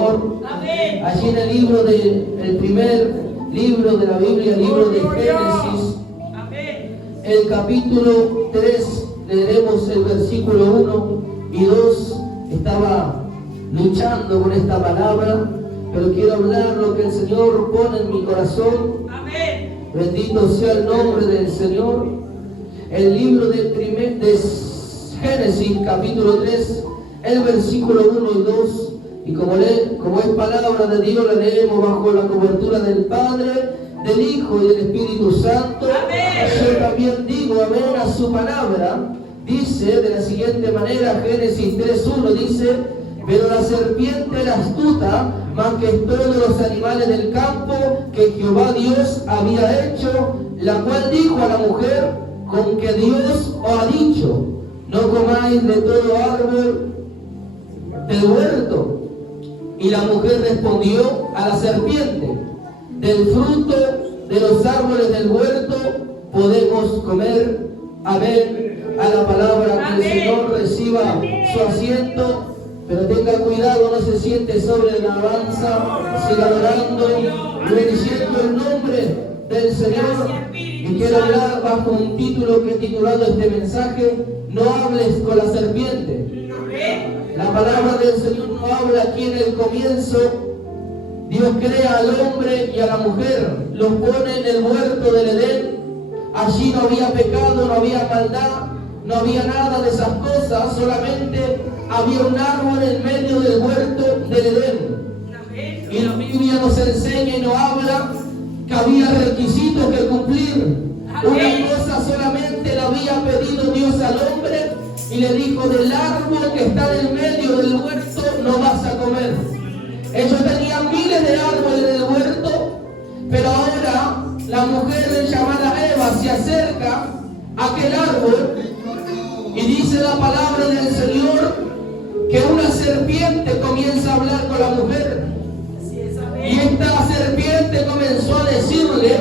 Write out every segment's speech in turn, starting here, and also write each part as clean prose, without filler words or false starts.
Señor. Amén. Allí en el primer libro de la Biblia, libro de Génesis, Amén. el capítulo 3, leeremos el versículo 1 y 2. Estaba luchando con esta palabra, pero quiero hablar lo que el Señor pone en mi corazón. Amén. Bendito sea el nombre del Señor. El libro de Génesis, capítulo 3, el versículo 1 y 2. Y como es palabra de Dios, la leemos bajo la cobertura del Padre, del Hijo y del Espíritu Santo. Amén. Yo también digo amén a su palabra. Dice de la siguiente manera, Génesis 3:1 dice: pero la serpiente era astuta más que todos los animales del campo que Jehová Dios había hecho, la cual dijo a la mujer: con que Dios os ha dicho, no comáis de todo árbol del huerto. Y la mujer respondió a la serpiente: del fruto de los árboles del huerto podemos comer. Amén. A la palabra, que el Señor reciba su asiento. Pero tenga cuidado, no se siente sobre la alabanza, siga adorando, bendiciendo el nombre del Señor. Y quiero hablar bajo un título que he titulado este mensaje: no hables con la serpiente. La palabra del Señor no habla aquí en el comienzo. Dios crea al hombre y a la mujer, los pone en el huerto del Edén. Allí no había pecado, no había maldad, no había nada de esas cosas, solamente había un árbol en medio del huerto del Edén. Y la Biblia nos enseña y nos habla que había requisitos que cumplir. Una cosa solamente le había pedido Dios al hombre y le dijo: del árbol que está en el medio del huerto no vas a comer. Ellos tenían miles de árboles en el huerto, pero ahora la mujer llamada Eva se acerca a aquel árbol y dice la palabra del Señor que una serpiente comienza a hablar con la mujer. Y esta serpiente comenzó a decirle: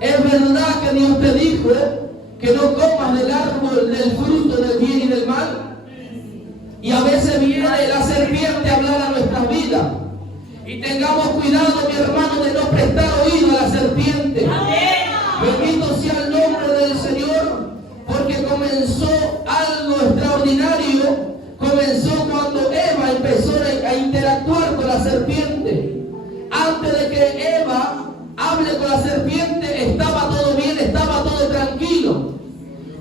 es verdad que Dios te dijo que no comas del árbol del fruto del bien y del mal. Y a veces viene la serpiente a hablar a nuestra vida. Y tengamos cuidado, mi hermano, de no prestar oído a la serpiente. Bendito sea el nombre del Señor, porque comenzó algo extraordinario. Comenzó cuando Eva empezó a interactuar con la serpiente. Antes de que Eva hable con la serpiente, estaba todo bien, estaba todo tranquilo.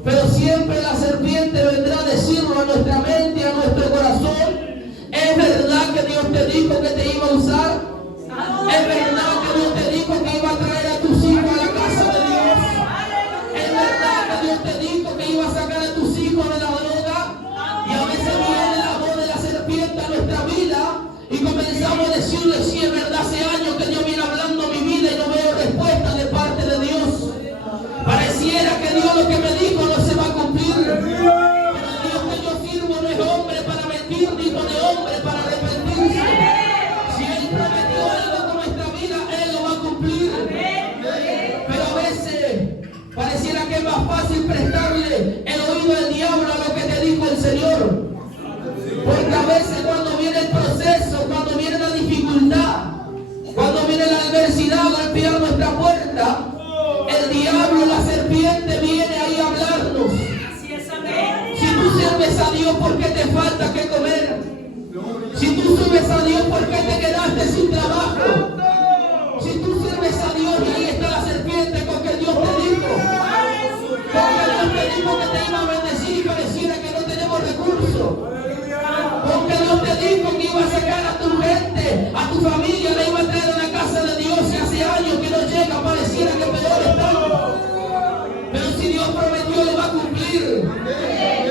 Pero siempre la serpiente vendrá a decirlo a nuestra mente, a nuestro corazón: es verdad que Dios te dijo que te iba a usar. Es verdad que Dios te dijo que iba a traer a tus hijos a la casa de Dios. Es verdad que Dios te dijo que iba a sacar a tus hijos de la droga. Y a veces viene la voz de la serpiente a nuestra vida y comenzamos a decirle: sí, es verdad, hace años que Dios viene hablando mi vida y no veo respuesta de parte de Dios. Pareciera que Dios lo que me dijo no se va a cumplir. Pero el Dios que yo sirvo no es hombre para mentir, ni hijo de hombre para arrepentirse. Si Él prometió algo con nuestra vida, Él lo va a cumplir. Pero a veces pareciera que es más fácil prestarle el oído al diablo a lo que te dijo el Señor. Porque a veces cuando viene el proceso, cuando viene la dificultad, cuando viene la adversidad a golpear nuestra puerta, el diablo, la serpiente, viene ahí a hablarnos. Si tú sirves a Dios, ¿por qué te falta que comer? Si tú sirves a Dios, ¿por qué te quedaste sin trabajo? Si tú sirves a Dios, y ahí está la serpiente con que Dios te dijo. Porque Dios te dijo que te iba a bendecir y pareciera que no tenemos recursos. Porque Dios te dijo que iba a sacar a tu gente, a tu familia, la iba a traer a la casa de Dios, y hace años que no llega, pareciera que peor estamos. Pero si Dios prometió, le va a cumplir.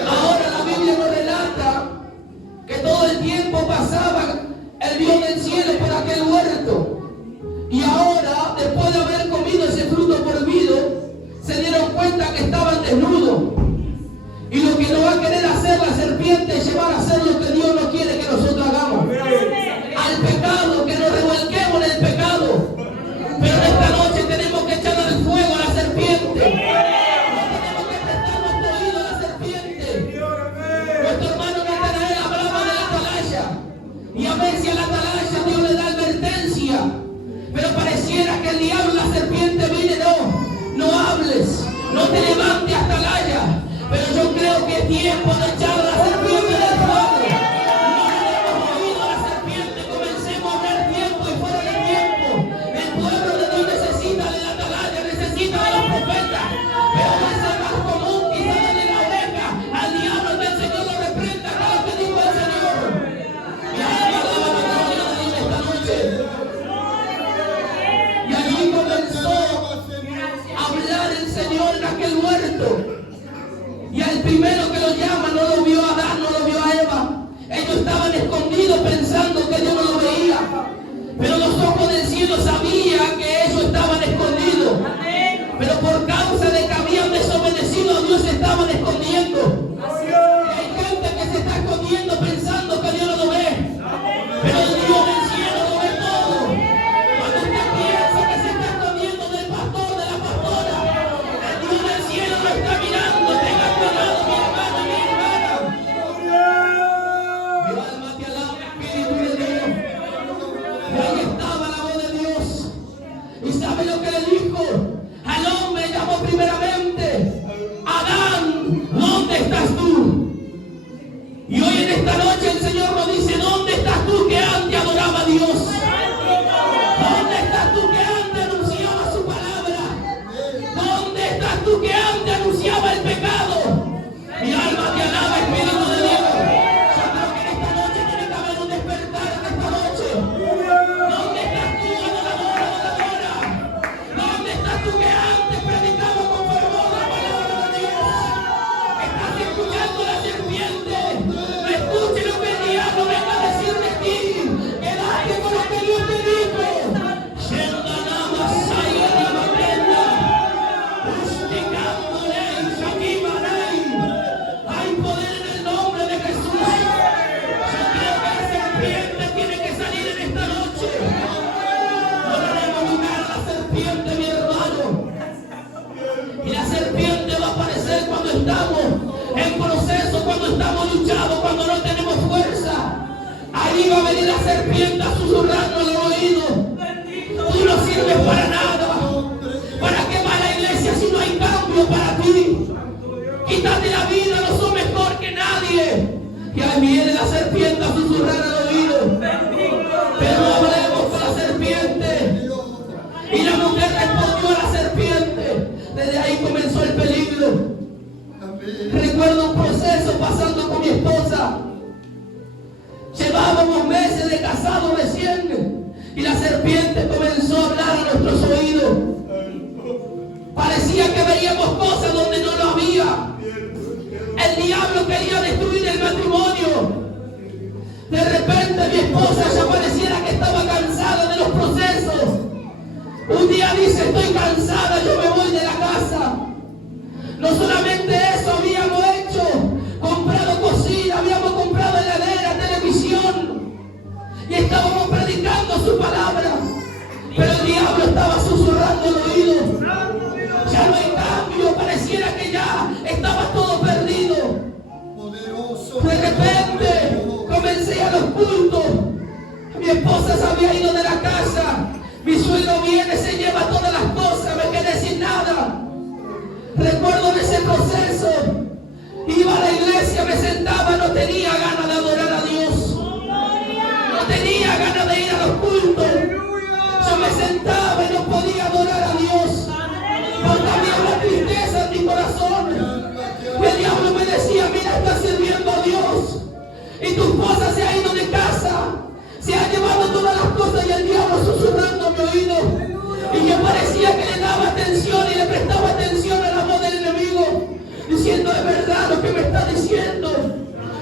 Ahora la Biblia nos relata que todo el tiempo pasaba el Dios del cielo por aquel huerto. Y ahora, después de haber comido ese fruto prohibido, se dieron cuenta que estaban desnudos. Y lo que no va a querer hacer la serpiente es llevar a hacer lo que Dios no quiere que nosotros hagamos. Al pecado, que nos revolquemos en el pecado. Pero esta noche tenemos que echarle el fuego a la serpiente. No tenemos que prestar nuestro oído a la serpiente. Nuestro hermano Natanael hablaba de la atalaya. Y a veces a la atalaya Dios el diablo, la serpiente viene, no hables, no te levantes hasta Atalaya. Pero yo creo que es tiempo de echar a la serpiente del fuego. No le hemos oído a la serpiente, comencemos a hablar tiempo y fuera de tiempo. El pueblo de Dios necesita de la Atalaya, necesita de los profetas. Pero es más común quizás darle la oreja al diablo, que el Señor lo reprenda cada vez que dijo el Señor. Mi alma alaba a la gloria de Dios esta noche. Y allí comenzó a hablar el Señor en aquel huerto. Y al primero que lo llama no lo vio a Adán, no lo vio a Eva. Ellos estaban escondidos pensando que Dios no lo veía. Pero los ojos del cielo sabían que ellos estaban escondidos. Pero por causa de que habían desobedecido a Dios se estaban escondiendo. Y hay gente que se está escondiendo pensando que Dios no lo ve. Pero el Dios del cielo lo ve todo. Cuando usted piensa que se está escondiendo del pastor, de la pastora, el Dios del cielo lo está mirando. Tenga cuidado, mi hermano, mi hermana. Mi alma te alaba, Espíritu de Dios. Y ahí estaba la voz de Dios. ¿Y sabe lo que le dijo? Al hombre llamó primeramente: Adán, ¿dónde estás tú? Y hoy en esta noche el Señor nos dice: ¿dónde estás tú que antes adoraba a Dios? ¿Dónde estás tú que antes anunciaba su palabra? ¿Dónde estás tú que antes anunciaba el pecado? Mi alma te alaba, Espíritu de Dios. Yo creo que en esta noche tiene que haber un despertar en esta noche. ¿Dónde estás tú, adorador, adoradora? ¿Dónde estás tú que antes predicaba con fervor la palabra de Dios? ¿Estás escuchando la serpiente? No escuches lo que el diablo venga a decir de ti. Quédate con lo que Dios te dijo. Hay poder en el nombre de Jesús. Yo creo que la serpiente tiene que salir en esta noche. No le debemos lugar a la serpiente, mi hermano. Y la serpiente va a aparecer cuando estamos en proceso, cuando estamos luchados, cuando no tenemos fuerza. Ahí va a venir la serpiente a susurrarnos al oído: tú no sirves para nada. ¿Para qué va la iglesia si no hay cambio para ti? Quítate la vida, no sos mejor que nadie. Y ahí viene la serpiente a susurrar al oído. Pero no hablemos con la serpiente. Y la mujer respondió a la serpiente. Desde ahí comenzó el peligro. Recuerdo un proceso pasando con mi esposa. Llevábamos meses de casados recién. Y la serpiente comenzó a hablar a nuestros oídos. Parecía que veíamos cosas donde no lo había. El diablo quería destruir el matrimonio. De repente mi esposa ya pareciera que estaba cansada de los procesos. Un día dice: estoy cansada, yo me voy de la casa. No solamente eso, habíamos hecho, comprado cocina, habíamos comprado heladera, televisión. Y estábamos predicando su palabra. Pero el diablo estaba susurrando al oído: ya no hay cambio, pareciera que ya estaba todo perdido. De repente comencé a los cultos. Mi esposa se había ido de la casa. Mi suegro viene, se lleva todas las cosas, me quedé sin nada. Recuerdo en ese proceso, iba a la iglesia, me sentaba, no tenía ganas de adorar a Dios. No tenía ganas de ir a los cultos. Yo me sentaba y no podía adorar a Dios, porque había una tristeza en mi corazón. Y el diablo me decía: mira, estás sirviendo a Dios y tu esposa se ha ido de casa, se ha llevado todas las cosas. Y el diablo susurrando a mi oído, y yo parecía que le daba atención y le prestaba atención a la voz del enemigo, diciendo: es verdad lo que me está diciendo.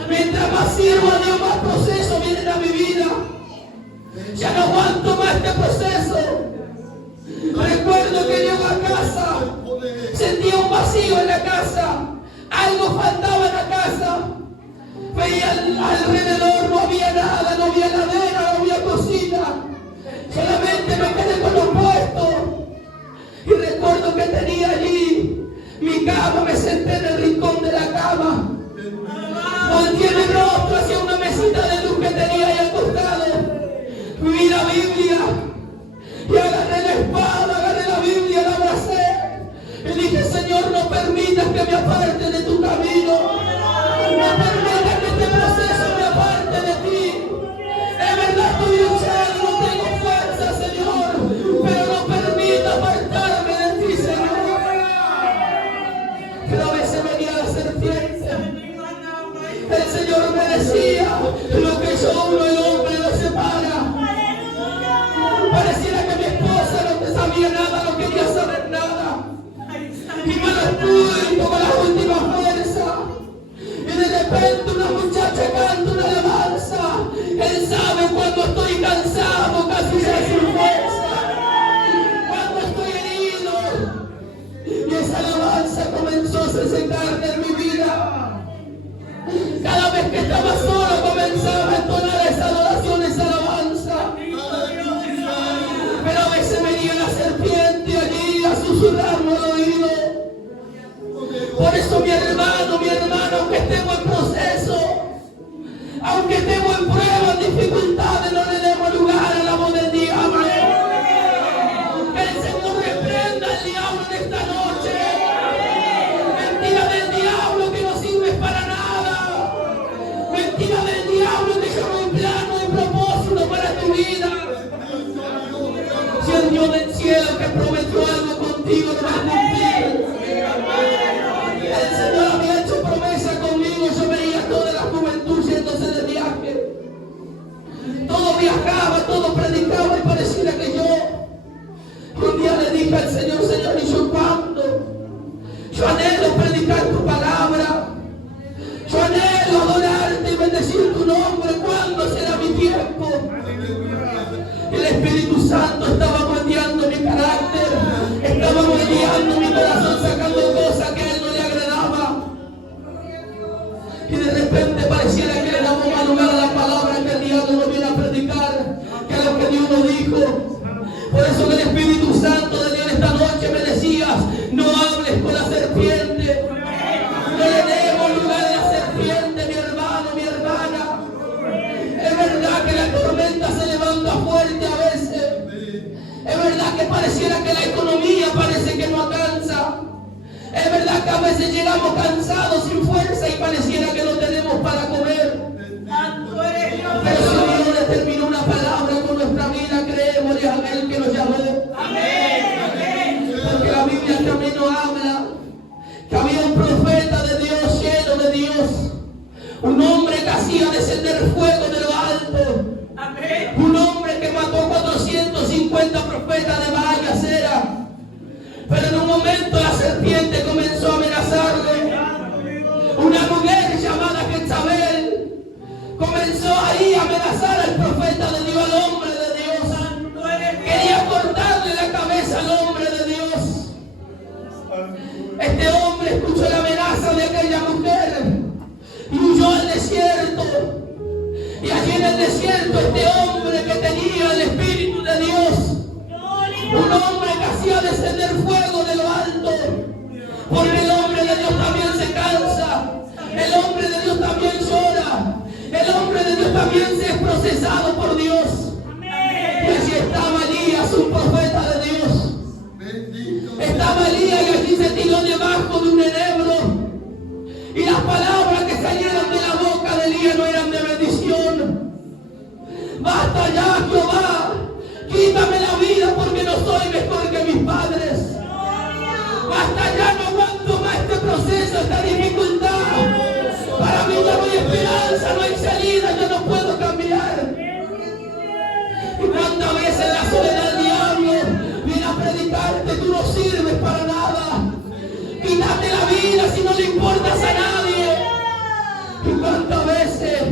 Mientras más sirvo a Dios, más procesos vienen a mi vida. Ya no aguanto más este proceso. Recuerdo que llego a casa, sentía un vacío en la casa, algo faltaba en la casa. Veía alrededor, no había nada, no había heladera, no había cocina. Solamente me quedé con los puestos. Y recuerdo que tenía allí mi cama, me senté en el rincón de la cama. Volteé mi rostro hacia una mesita de luz que tenía ahí al costado. Vi la Biblia y agarré la espada que me aparte de tu camino. No permita que este proceso me aparte de ti. Es verdad, estoy luchando, no tengo fuerza, Señor, pero no permita apartarme de ti, Señor. Pero a veces venía la serpiente. El Señor me decía, lo que yo uno el hombre lo separa. Pareciera que mi esposa no sabía nada, no quería saber nada. Y me lo pudo con la última fuerza. Y de repente una muchacha canta una alabanza. Él sabe cuando estoy cansado, casi ya sin fuerza. Cuando estoy herido. Y esa alabanza comenzó a hacerse carne en mi vida. Cada vez que estaba solo comenzaba a entonar esa adoración, esa alabanza. Pero a veces venía la serpiente allí a susurrarme al oído. Por eso mi hermano, aunque estemos en proceso, aunque estemos en pruebas, dificultades, no le demos lugar a la voz del diablo. Que el Señor reprenda al diablo en esta noche. Mentira del diablo que no sirve para nada. Mentira del diablo que yo no hay plan, no hay propósito para tu vida. Si el Dios del cielo que prometió algo contigo no va a cumplir. El Señor había hecho promesa conmigo. Yo veía toda la juventud yéndose de viaje. Todo viajaba, todo predicaba y pareciera que yo un día le dije al Señor, Señor, ¿y yo cuándo? Yo anhelo predicar tu palabra. Yo anhelo adorarte y bendecir tu nombre. ¿Cuándo será mi tiempo? El Espíritu Santo estaba moldeando mi carácter, estaba moldeando mi corazón, sacando cosas que a Él no le agradaba. Y de repente pareciera que le damos más lugar a la palabra que el diablo nos viene a predicar, que a lo que Dios nos dijo. Por eso que el Espíritu Santo de Dios esta noche me decía, no hables con la serpiente. No le demos lugar a la serpiente, mi hermano, mi hermana. Es verdad que la tormenta se levanta fuerte a veces. Es verdad que pareciera que la economía parece que no alcanza. Es verdad que a veces llegamos cansados, sin fuerza y pareciera que no tenemos para comer. Pero si Dios determinó una palabra con nuestra vida, creemos a aquel que nos llamó. Porque la Biblia también nos habla que había un profeta de Dios, lleno de Dios. Un hombre que hacía descender fuego de lo alto. Un hombre que mató 450 profetas de Baal y Acera. Pero en un momento la serpiente comenzó a amenazarle. Una mujer llamada Jezabel comenzó ahí a amenazar al profeta de Dios, al hombre de Dios. Quería cortarle la cabeza al hombre de Dios. Este hombre escuchó la amenaza de aquella mujer y huyó al desierto. Y allí en el desierto este hombre que tenía el Espíritu de Dios, un hombre que hacía descender fuego de lo alto, porque el hombre de Dios también se cansa, el hombre de Dios también llora, el hombre de Dios también se es procesado por Dios. Y allí estaba Elías, un profeta de Dios. Estaba Elías y allí se tiró debajo de un enebro. Y las palabras que salieron de la boca de Elías no eran de bendición. Basta ya, Jehová, quítame la vida porque no soy mejor que mis padres. Basta ya, no aguanto más este proceso, esta dificultad. Para mí ya no hay esperanza, no hay salida, yo no puedo cambiar. Y cuántas veces la soledad del diablo viene a predicarte, tú no sirves para nada. Quítate la vida si no le importas a nadie. Y cuántas veces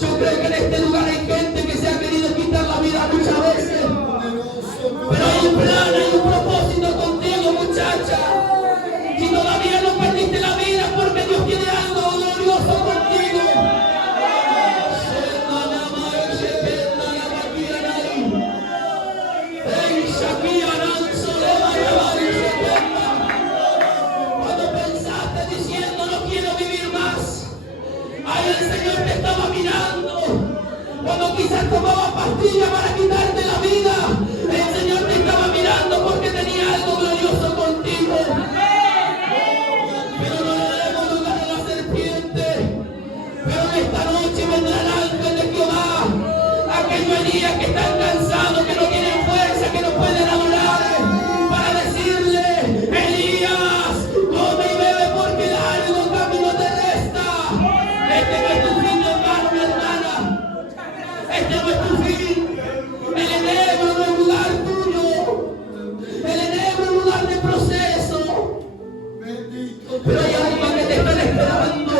yo creo que en este lugar hay gente que se ha querido quitar la vida muchas veces. Pero hay un plan, hay un propósito contigo, muchacha. Si todavía no perdiste la vida porque Dios tiene algo glorioso contigo. Cuando pensaste diciendo no quiero vivir más, ahí el Señor te estaba mirando. Cuando quizás Parecería que están cansados, que no tienen fuerza, que no pueden adorar. Para decirle, Elías, come y bebe porque largo camino te resta. Este no es tu fin, hermano, mi hermana. Este no es tu fin. El enemigo no es lugar tuyo. El enemigo es lugar de proceso. Pero hay almas que te están esperando.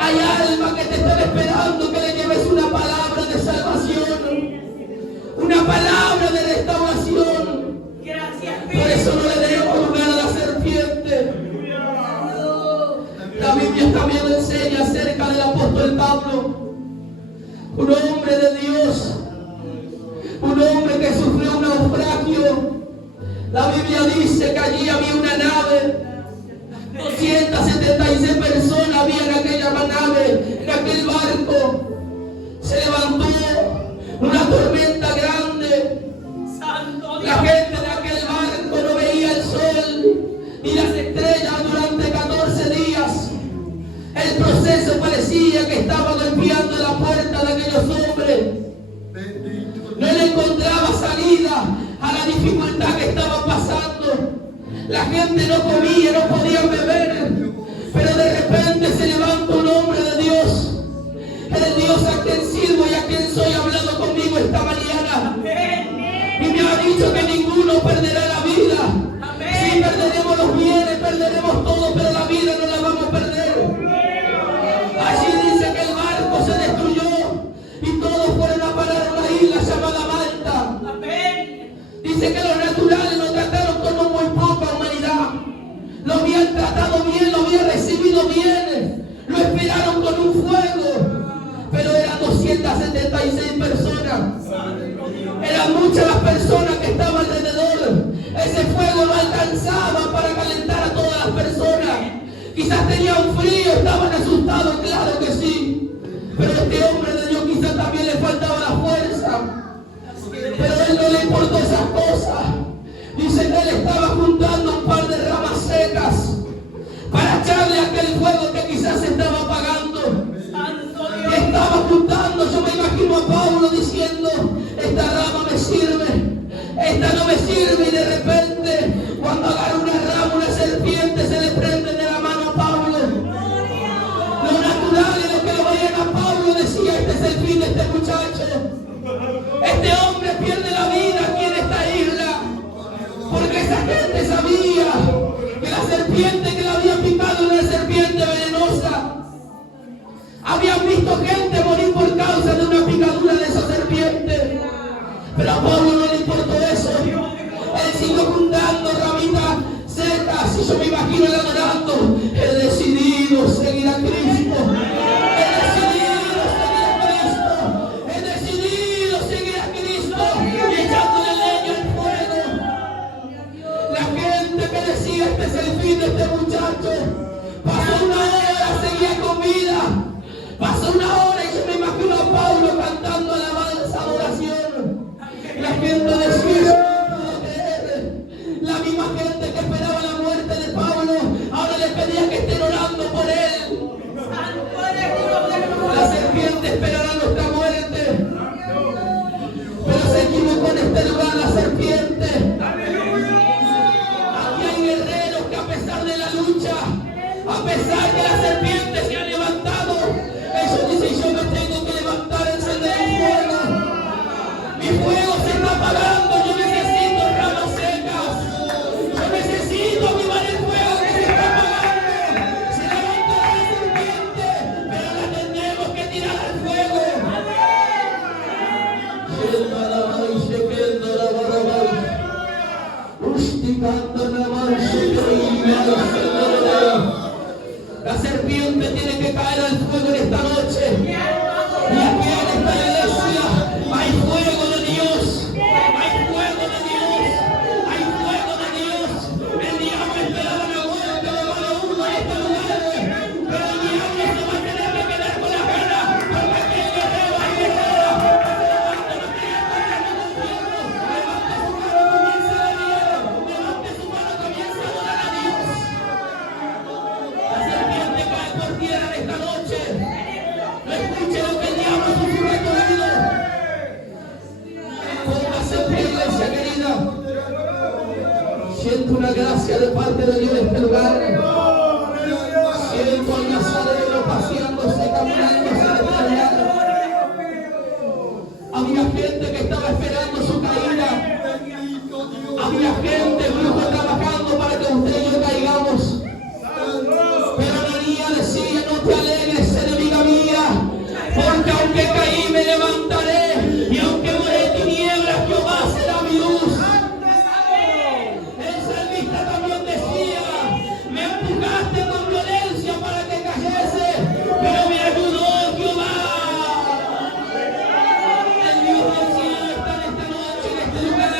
Hay almas que te están esperando que le lleves una palabra de salvación, una palabra de restauración. Por eso no le demos lugar a la serpiente. La Biblia también enseña acerca del apóstol Pablo, un hombre de Dios, un hombre que sufrió un naufragio. La Biblia dice que allí había una nave. 276 personas había en aquella nave, en aquel barco. Se levantó una tormenta grande. La gente de aquel barco no veía el sol ni las estrellas durante 14 días. El proceso parecía que estaba golpeando la puerta de aquellos hombres. No le encontraba salida a la dificultad que estaban pasando. La gente no comía, no podían beber, pero de repente se levanta un hombre de Dios, el Dios a quien sirvo y a quien soy hablado conmigo esta mañana. Y me ha dicho que ninguno perderá la vida. Si perderemos los bienes, perderemos todo, pero la vida no la vamos a perder. Allí dice que el barco se destruyó y todos fueron a parar a una isla llamada Malta. Dice que los naturales lo trataron como muy poca humanidad. Lo habían tratado bien, lo habían recibido bien. Lo esperaron con un fuego. Pero eran 276 personas. Eran muchas las personas que estaban alrededor. Ese fuego no alcanzaba para calentar a todas las personas. Quizás tenían frío, estaban asustados, claro que sí. Pero este hombre de Dios quizás también le faltaba la fuerza. Pero a él no le importó esas cosas. Dice que él estaba juntando un par de ramas secas para echarle a aquel fuego que quizás se estaba apagando. Y estaba juntando, yo me imagino a Pablo diciendo, esta rama me sirve, esta no me sirve. Y de repente, cuando agarra una rama, una serpiente se le prende de la mano a Pablo. Lo natural y lo que lo veían a Pablo decía, este es el fin de este muchacho. Este hombre pierde la vida aquí en esta isla, porque esa gente sabía que la serpiente que le había picado era una serpiente venenosa. Habían visto gente morir por causa de una picadura de esa serpiente, pero a Pablo no le importó eso. Él siguió juntando ramitas secas y yo me imagino él adorando. He decidido seguir a Cristo. Este es el fin de este muchacho. Pasó una hora, seguía con vida. Pasó una hora y yo me imagino a Pablo cantando alabanza, adoración. La gente decía, la misma gente que esperaba la muerte de Pablo, ahora le pedía que estén orando por él. La serpiente esperará nuestra muerte. Pero se equivocó en este lugar la serpiente. A pesar que la serpiente se ha levantado, ellos dicen, yo me tengo que levantar, encender un fuego. Mi fuego se está apagando, yo necesito ramas secas. Yo necesito avivar el fuego que se está apagando. Se levanta la serpiente, pero la tenemos que tirar al fuego. La serpiente tiene que caer al fuego en esta noche. Y aquí en esta iglesia hay fuego de Dios. Hay fuego de Dios. Hay fuego de Dios. El diablo esperaba la muerte de cada uno en este lugar. Pero el diablo se va a tener que quedar con la pena. Porque aquí hay guerrero, hay guerrera. Levante su mano, comienza a adorar. Levante su mano, comienza a adorar a Dios. La serpiente cae por tierra esta noche. Siento una gracia de parte de Dios en este lugar. Siento al Nazareno paseándose, caminándose en esta área. Había gente que estaba esperando su caída. Había gente, brujo, trabajando para que usted y yo caigamos. Pero Ananías decía: no te alegres, enemiga mía, porque aunque caí me levantaré, y aunque muere en tinieblas, Jehová será mi luz. El salmista también decía: me empujaste con violencia para que cayese, pero me ayudó Jehová. El Dios del cielo está en esta noche, en este lugar.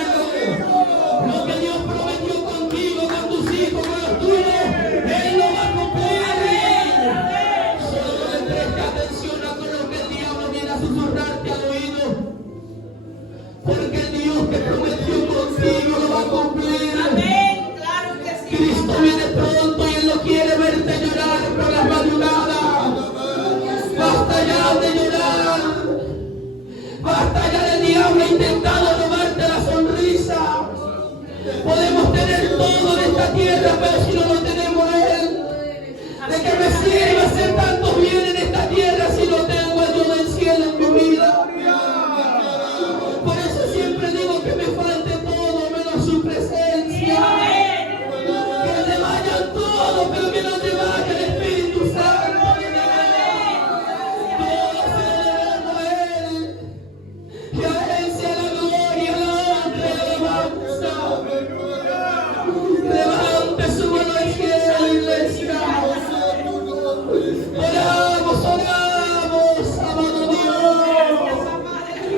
Lo que Dios prometió contigo, con tus hijos, con los tuyos, Él lo va a cumplir. Solo no le prestes atención a todo lo que el diablo viene a susurrarte al oído, porque el Dios que prometió contigo lo va a cumplir. Amén. Claro que sí. Cristo viene pronto y Él no quiere verte llorar por las madrugadas. Basta ya de llorar. Basta ya del diablo intentando robarte la sonrisa. Podemos tener todo en esta tierra, pero si no lo tenemos a Él, ¿de qué me sirve hacer tanto bien en esta tierra si no tengo a Dios del cielo en mi vida? Por eso siempre digo que me falte todo menos su presencia.